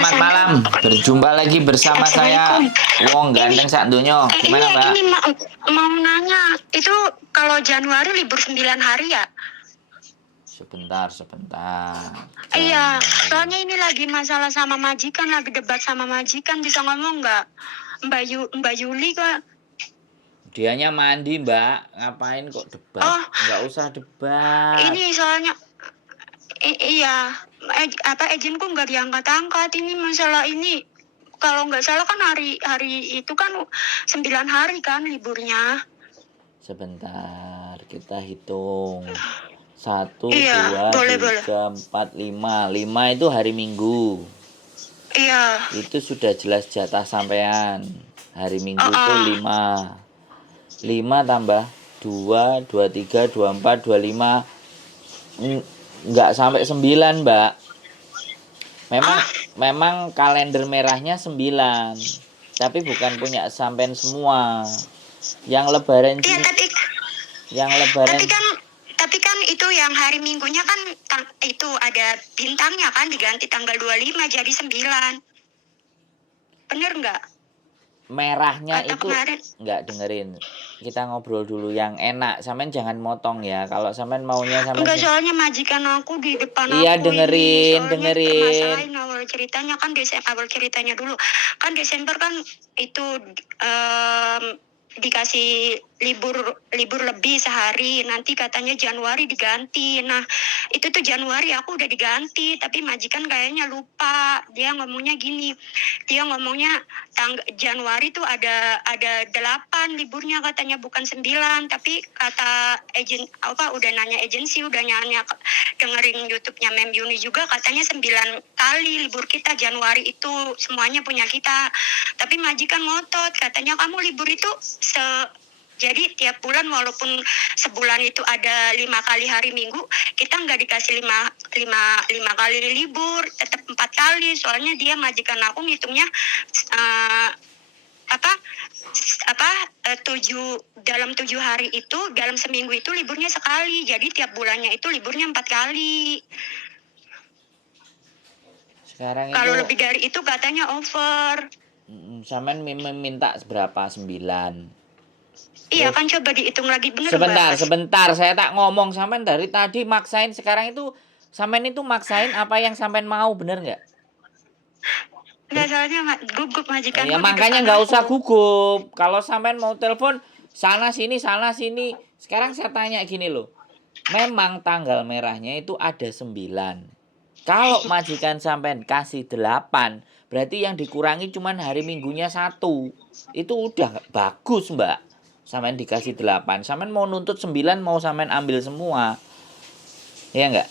selamat malam. Berjumpa lagi bersama saya Wong Ganteng Sak Donya. Gimana, Mbak? Ini mau nanya, itu kalau Januari libur 9 hari ya? Sebentar. Iya, soalnya ini lagi masalah sama majikan, lagi debat sama majikan, bisa ngomong nggak? Mbak Yuli kok. Dianya mandi, Mbak. Ngapain kok debat? Oh, Nggak usah debat. ini soalnya iya, ejinku nggak diangkat-angkat. Ini masalah ini. Kalau nggak salah kan hari itu kan 9 hari kan liburnya. Sebentar, kita hitung. 1, Iya, 2, boleh. 3, 4, 5. 5 itu hari Minggu. Iya. Itu sudah jelas jatah sampean. Hari Minggu itu 5. 5 tambah 2, 23, 24, 25. Enggak sampai 9, Mbak. Memang kalender merahnya 9. Tapi bukan punya sampean semua. Yang lebaran Iya, tapi kan itu yang hari Minggunya kan itu ada bintangnya kan, diganti tanggal 25 jadi 9. Bener nggak? Merahnya Kata itu kemarin. Nggak, dengerin. Kita ngobrol dulu yang enak. Sampean jangan motong ya. Kalau sampean maunya Enggak, soalnya majikan aku di depan iya, aku dengerin. permasalahan awal ceritanya kan dulu kan Desember kan itu dikasih libur lebih sehari, nanti katanya Januari diganti. Nah itu tuh Januari aku udah diganti, tapi majikan kayaknya lupa. Dia ngomongnya Januari tuh ada 8 liburnya katanya, bukan 9. Tapi kata udah nanya agensi, udah nanya dengerin YouTube-nya Mem Yuni juga, katanya 9 kali libur kita Januari itu semuanya punya kita. Tapi majikan ngotot, katanya kamu libur itu jadi tiap bulan walaupun sebulan itu ada 5 kali hari Minggu, kita nggak dikasih 5 kali libur, tetap 4 kali. Soalnya dia majikan aku ngitungnya dalam 7 hari itu, dalam seminggu itu liburnya sekali. Jadi tiap bulannya itu liburnya 4 kali. Sekarang kalau lebih dari itu katanya over. Sampean minta berapa? 9. Iya kan, coba dihitung lagi, bener Sebentar, saya tak ngomong. Sampean dari tadi maksain, sekarang itu sampean itu maksain apa yang sampean mau, bener nggak? Nggak, soalnya gugup majikan. Ya makanya nggak usah gugup. Kalau sampean mau telepon sana sini. Sekarang saya tanya gini loh. Memang tanggal merahnya itu ada 9. Kalau majikan sampean kasih 8, berarti yang dikurangi cuman hari Minggunya 1. Itu udah bagus, Mbak. Sampean dikasih 8. Sampean mau nuntut 9, mau sampean ambil semua. Ya enggak?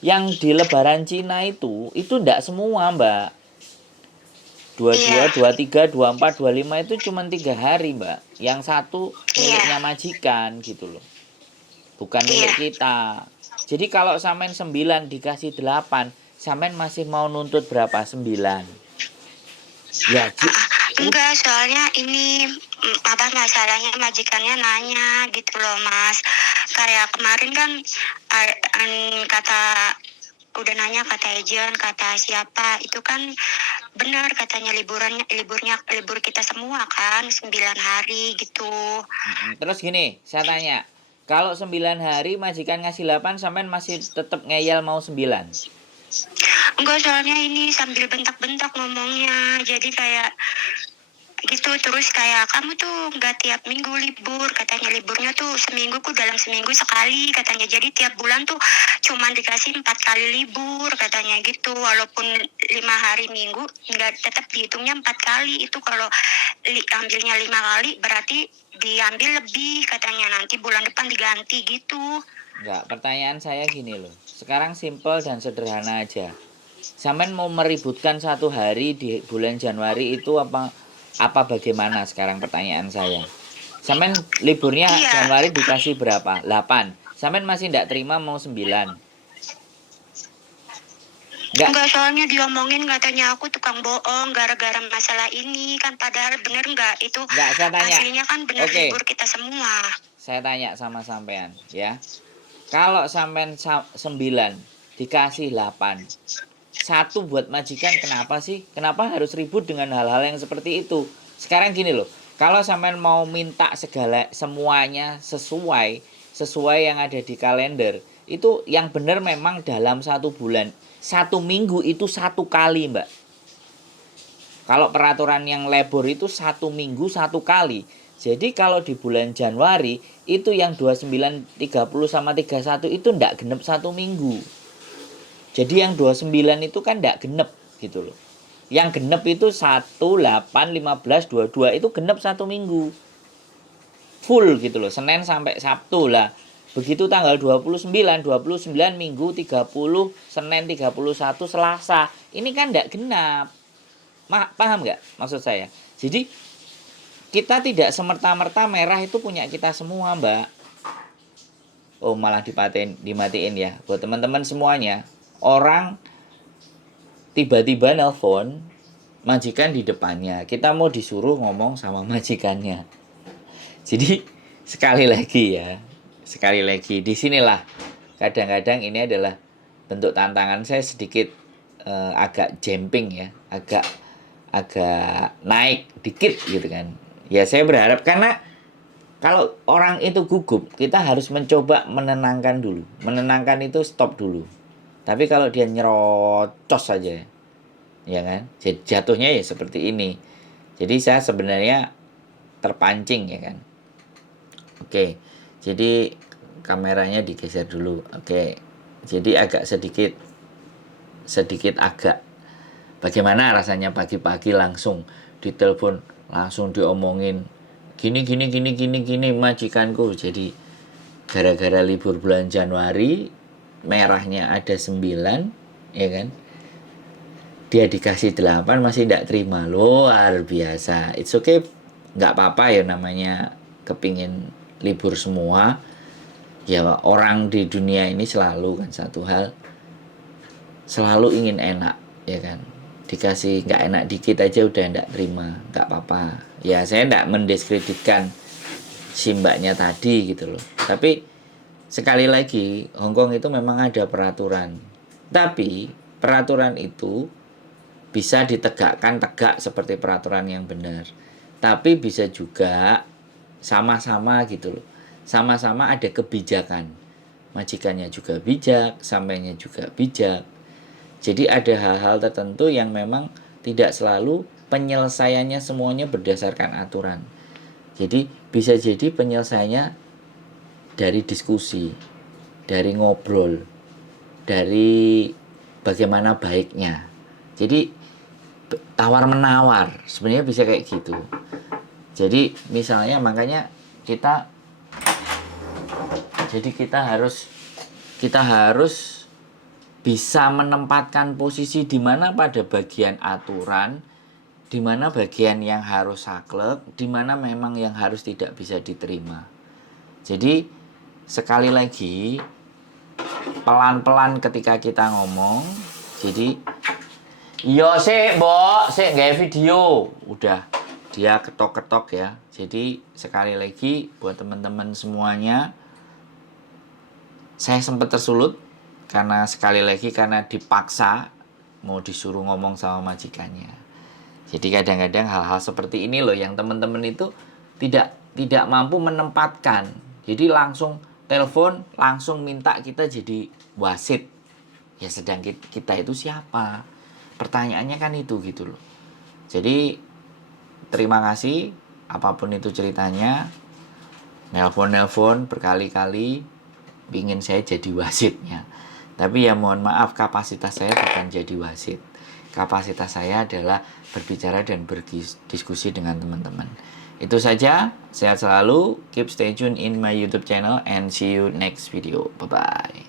Yang di lebaran Cina itu enggak semua, Mbak. 22, 23, 24, 25 itu cuma 3 hari, Mbak. Yang 1 miliknya majikan gitu loh. Bukan milik kita. Jadi kalau sampean 9 dikasih 8, sampean masih mau nuntut berapa? 9. Ya, enggak, soalnya ini masalahnya majikannya nanya gitu loh, Mas. Kayak kemarin kan kata agent, kata siapa itu kan benar, katanya libur kita semua kan 9 hari gitu. Terus gini, saya tanya, kalau 9 hari majikan ngasih 8, sampean masih tetap ngeyel mau 9? Enggak, soalnya ini sambil bentak-bentak ngomongnya, jadi kayak gitu. Terus kayak, kamu tuh nggak tiap minggu libur, katanya. Liburnya tuh dalam seminggu sekali katanya. Jadi tiap bulan tuh cuman dikasih 4 kali libur katanya gitu. Walaupun 5 hari minggu, nggak, tetap dihitungnya 4 kali. Itu kalau ambilnya 5 kali berarti diambil lebih katanya, nanti bulan depan diganti gitu. Enggak, pertanyaan saya gini loh. Sekarang simpel dan sederhana aja. Sampean mau meributkan 1 hari di bulan Januari itu apa bagaimana sekarang pertanyaan saya? Sampean liburnya Januari dikasih berapa? 8. Sampean masih enggak terima mau 9? Enggak, soalnya diomongin katanya aku tukang bohong gara-gara masalah ini kan, padahal bener enggak itu? Enggak, saya tanya. Aslinya kan bener libur kita semua. Saya tanya sama sampean ya. Kalau sampean 9 dikasih 8, satu buat majikan, kenapa sih? Kenapa harus ribut dengan hal-hal yang seperti itu? Sekarang gini loh, kalau sampean mau minta segala semuanya sesuai yang ada di kalender, itu yang benar memang dalam 1 bulan. 1 minggu itu 1 kali, Mbak. Kalau peraturan yang labor itu 1 minggu 1 kali. Jadi kalau di bulan Januari itu yang 29, 30 sama 31 itu ndak genep 1 minggu. Jadi yang 29 itu kan ndak genep gitu loh. Yang genep itu 1, 8, 15, 22 itu genep 1 minggu. Full gitu loh, Senin sampai Sabtu lah. Begitu tanggal 29 Minggu, 30 Senin, 31 Selasa. Ini kan ndak genap. Paham nggak maksud saya? Jadi kita tidak semerta-merta merah itu punya kita semua, Mbak. Oh, malah dimatiin ya. Buat teman-teman semuanya, orang tiba-tiba nelpon majikan di depannya. Kita mau disuruh ngomong sama majikannya. Jadi sekali lagi disinilah kadang-kadang ini adalah bentuk tantangan saya sedikit agak jumping ya, agak naik dikit gitu kan. Ya saya berharap, karena kalau orang itu gugup, kita harus mencoba menenangkan dulu. Menenangkan itu stop dulu. Tapi kalau dia nyerocos saja, ya kan, jatuhnya ya seperti ini. Jadi saya sebenarnya terpancing ya kan. Oke, jadi kameranya digeser dulu. Oke, jadi agak sedikit agak bagaimana rasanya pagi-pagi langsung ditelepon, langsung diomongin gini majikanku. Jadi gara-gara libur bulan Januari merahnya ada 9, ya kan, dia dikasih 8 masih tidak terima. Luar biasa. It's okay, nggak apa-apa ya, namanya kepingin libur semua ya. Orang di dunia ini selalu kan satu hal, selalu ingin enak ya kan. Dikasih nggak enak dikit aja udah nggak terima, nggak apa-apa ya. Saya nggak mendiskreditkan si mbaknya tadi gitu loh. Tapi sekali lagi, Hongkong itu memang ada peraturan, tapi peraturan itu bisa ditegakkan tegak seperti peraturan yang benar, tapi bisa juga sama-sama gitu loh, sama-sama ada kebijakan. Majikannya juga bijak, sampainya juga bijak. Jadi ada hal-hal tertentu yang memang tidak selalu penyelesaiannya semuanya berdasarkan aturan. Jadi bisa jadi penyelesaiannya dari diskusi, dari ngobrol, dari bagaimana baiknya. Jadi tawar-menawar, sebenarnya bisa kayak gitu. Jadi misalnya makanya kita harus bisa menempatkan posisi di mana pada bagian aturan, di mana bagian yang harus saklek, di mana memang yang harus tidak bisa diterima. Jadi sekali lagi, pelan-pelan ketika kita ngomong. Jadi yo sik mbok, sik gawe video. Udah dia ketok-ketok ya. Jadi sekali lagi buat teman-teman semuanya, saya sempat tersulut karena dipaksa mau disuruh ngomong sama majikannya. Jadi kadang-kadang hal-hal seperti ini loh yang teman-teman itu tidak mampu menempatkan. Jadi langsung telepon, langsung minta kita jadi wasit. Ya sedang kita itu siapa? Pertanyaannya kan itu gitu loh. Jadi terima kasih apapun itu ceritanya. Nelpon berkali-kali pingin saya jadi wasitnya. Tapi ya mohon maaf, kapasitas saya bukan jadi wasit. Kapasitas saya adalah berbicara dan berdiskusi dengan teman-teman. Itu saja, sehat selalu, keep stay tune in my YouTube channel and see you next video. Bye-bye.